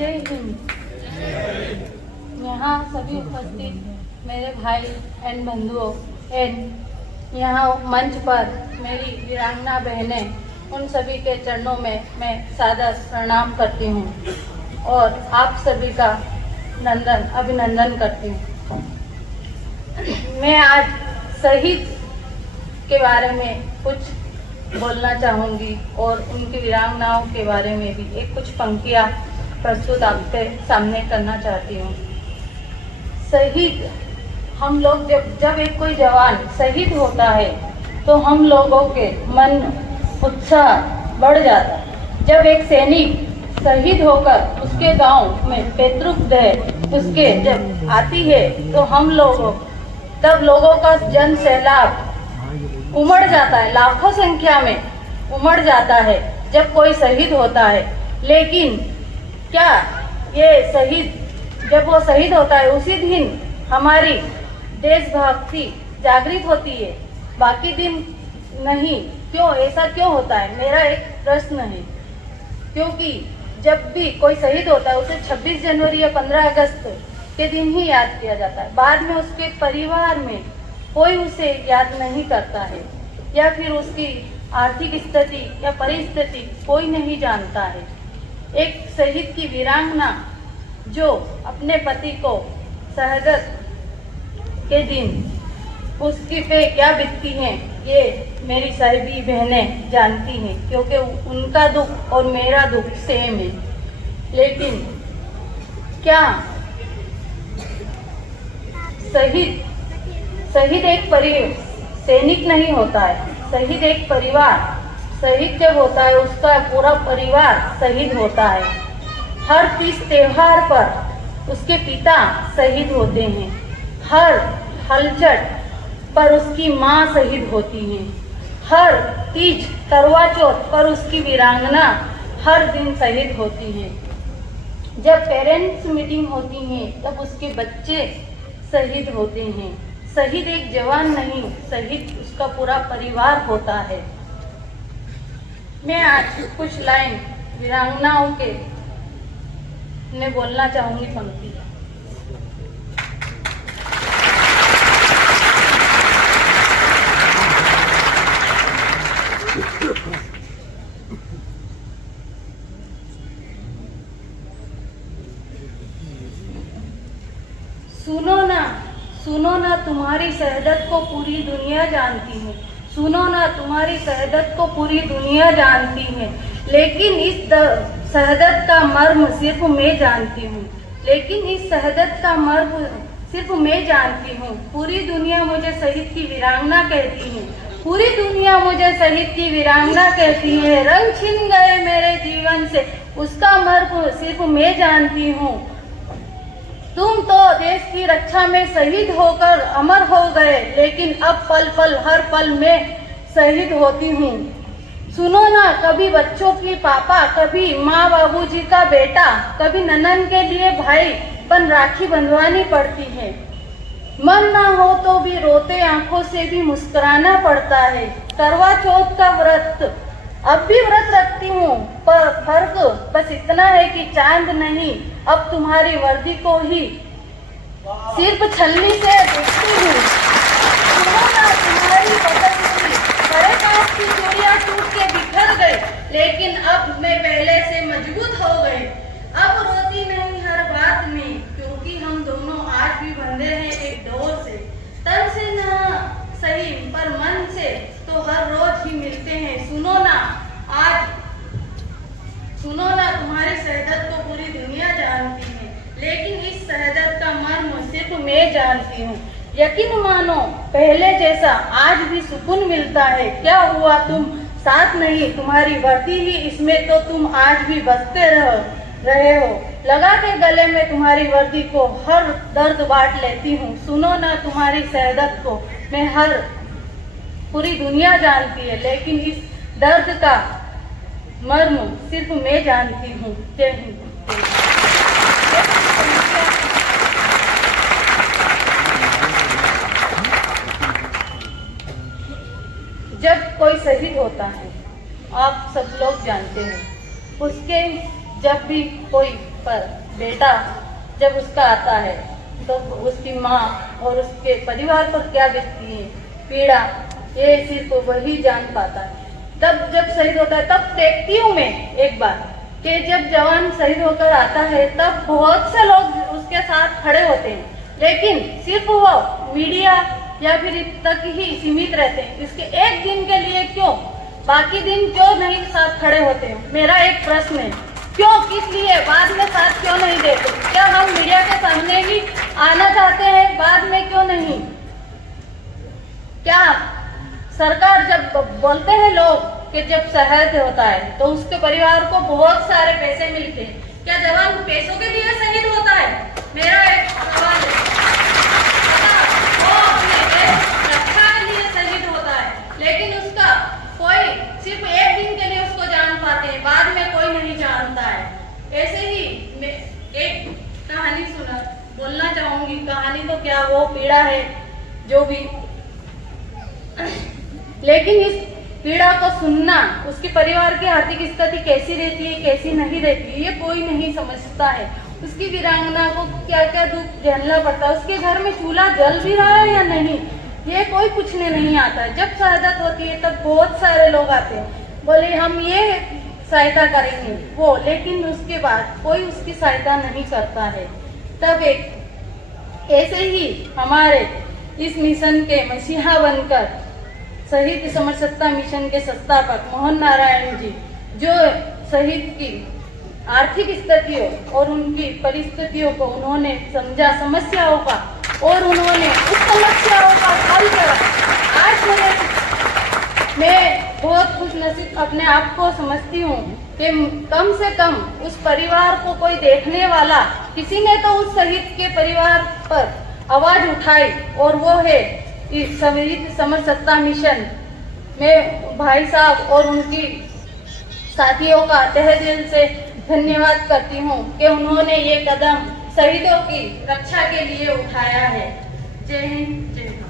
जय हिंद। यहाँ सभी उपस्थित मेरे भाई एंड बंधुओं एंड यहाँ मंच पर मेरी वीरांगना बहनें, उन सभी के चरणों में मैं सादर प्रणाम करती हूँ और आप सभी का अभिनंदन करती हूँ। मैं आज शहीद के बारे में कुछ बोलना चाहूँगी और उनकी वीरांगनाओं के बारे में भी एक कुछ पंक्तियाँ प्रस्तुत आपके सामने करना चाहती हूँ। शहीद हम लोग जब एक कोई जवान शहीद होता है तो हम लोगों के मन उत्साह बढ़ जाता है। जब एक सैनिक शहीद होकर उसके गांव में पैतृक देह उसके जब आती है तो हम लोगों तब लोगों का जन सैलाब उमड़ जाता है, लाखों संख्या में उमड़ जाता है जब कोई शहीद होता है। लेकिन क्या ये शहीद जब वो शहीद होता है उसी दिन हमारी देशभक्ति जागृत होती है, बाकी दिन नहीं? क्यों ऐसा क्यों होता है? मेरा एक प्रश्न है। क्योंकि जब भी कोई शहीद होता है उसे 26 जनवरी या 15 अगस्त के दिन ही याद किया जाता है। बाद में उसके परिवार में कोई उसे याद नहीं करता है या फिर उसकी आर्थिक स्थिति या परिस्थिति कोई नहीं जानता है। एक शहीद की वीरांगना जो अपने पति को शहादत के दिन उसकी पे क्या बीतती हैं ये मेरी सभी बहनें जानती हैं, क्योंकि उनका दुख और मेरा दुख सेम है। लेकिन क्या शहीद एक सैनिक नहीं होता है, शहीद एक परिवार। शहीद जब होता है उसका पूरा परिवार शहीद होता है। हर तीज त्योहार पर उसके पिता शहीद होते हैं, हर हलचट पर उसकी माँ शहीद होती है, हर तीज करवा चौथ पर उसकी वीरांगना हर दिन शहीद होती है। जब पेरेंट्स मीटिंग होती है तब उसके बच्चे शहीद होते हैं। शहीद एक जवान नहीं, शहीद उसका पूरा परिवार होता है। मैं आज कुछ लाइन वीरांगनाओं के ने बोलना चाहूंगी पंक्ति। सुनो ना तुम्हारी शहादत को पूरी दुनिया जानती है। सुनो ना तुम्हारी शहादत को पूरी दुनिया जानती है। लेकिन इस शहादत का मर्म सिर्फ मैं जानती हूँ। लेकिन इस शहादत का मर्म सिर्फ मैं जानती हूँ। पूरी दुनिया मुझे शहीद की वीरांगना कहती है। पूरी दुनिया मुझे शहीद की वीरांगना कहती है। रंग छिन गए मेरे जीवन से, उसका मर्म सिर्फ मैं जानती हूँ। तुम तो देश की रक्षा में शहीद होकर अमर हो गए, लेकिन अब पल पल हर पल में शहीद होती हूँ। सुनो ना, कभी बच्चों की पापा, कभी माँ बाबूजी का बेटा, कभी ननन के लिए भाई बन राखी बंधवानी पड़ती है। मन ना हो तो भी रोते आंखों से भी मुस्कुराना पड़ता है। करवा चौथ का व्रत अब भी व्रत रखती हूँ, पर फर्क बस इतना है कि चांद नहीं, अब तुम्हारी वर्दी को ही सिर्फ छलनी से देखती हूँ। सुनो ना, तुम्हारी बदन हरे कांच की चूड़ियां टूट के बिखर गई, लेकिन अब मैं पहले से मजबूत हो गई। अब रोती नहीं हर बात में, क्योंकि हम दोनों आज भी बंधे हैं एक डोर से। तन से ना सही पर मन से तो हर रोज ही मिलते हैं। सुनो ना तुम्हारी शहादत को पूरी दुनिया जानती है, लेकिन इस शहादत का मर्म सिर्फ मैं जानती हूँ। यकीन मानो पहले जैसा आज भी सुकून मिलता है। क्या हुआ तुम साथ नहीं, तुम्हारी वर्दी ही इसमें तो तुम आज भी बसते रहे हो। लगा के गले में तुम्हारी वर्दी को हर दर्द बांट लेती हूँ। सुनो ना तुम्हारी शहादत को मैं हर पूरी दुनिया जानती है, लेकिन इस दर्द का मर्म सिर्फ मैं जानती हूँ। जय हिंद। जब कोई शहीद होता है, आप सब लोग जानते हैं, उसके जब भी कोई पर बेटा जब उसका आता है तो उसकी माँ और उसके परिवार पर क्या बीतती है पीड़ा, ये सिर्फ वही जान पाता है। तब जब शहीद होता है तब देखती हूँ मैं एक बार कि जब जवान शहीद होकर आता है तब बहुत से लोग उसके साथ खड़े होते हैं, लेकिन सिर्फ वो मीडिया या फिर तक ही सीमित रहते हैं। इसके एक दिन के लिए क्यों, बाकी दिन क्यों नहीं साथ खड़े होते हैं? मेरा एक प्रश्न है, क्यों, किस लिए बाद में साथ क्यों नहीं देते? क्या हम मीडिया के सामने ही आना चाहते हैं, बाद में क्यों नहीं? क्या सरकार जब बोलते हैं लोग कि जब शहीद होता है तो उसके परिवार को बहुत सारे पैसे मिलते हैं, क्या जवान पैसों के लिए शहीद होता है? मेरा एक सवाल है। वो अपने देश रक्षा के लिए शहीद होता है, लेकिन उसका कोई सिर्फ एक दिन के लिए उसको जान पाते हैं, बाद में कोई नहीं जानता है। ऐसे ही मैं एक कहानी बोलना चाहूंगी। कहानी तो क्या, वो पीड़ा है जो भी, लेकिन इस पीड़ा को सुनना, उसके परिवार की आर्थिक स्थिति कैसी रहती है कैसी नहीं रहती है ये कोई नहीं समझता है। उसकी वीरांगना को क्या क्या दुख झेलना पड़ता है, उसके घर में चूल्हा जल भी रहा है या नहीं, ये कोई पूछने नहीं आता। जब शहादत होती है तब बहुत सारे लोग आते हैं, बोले हम ये सहायता करेंगे वो, लेकिन उसके बाद कोई उसकी सहायता नहीं करता है। तब एक ऐसे ही हमारे इस मिशन के मसीहा बनकर शहीद समरसत्ता मिशन के संस्थापक मोहन नारायण जी, जो शहीद की आर्थिक स्थितियों और उनकी परिस्थितियों को उन्होंने समझा, समस्याओं का, और उन्होंने उस समस्याओं का हल करा। आज मैं बहुत खुशनसीब अपने आप को समझती हूँ कि कम से कम उस परिवार को कोई देखने वाला, किसी ने तो उस शहीद के परिवार पर आवाज उठाई, और वो है इस शहीद समरसत्ता मिशन में भाई साहब और उनकी साथियों का तहे दिल से धन्यवाद करती हूँ कि उन्होंने ये कदम शहीदों की रक्षा के लिए उठाया है। जय हिंद, जय भारत।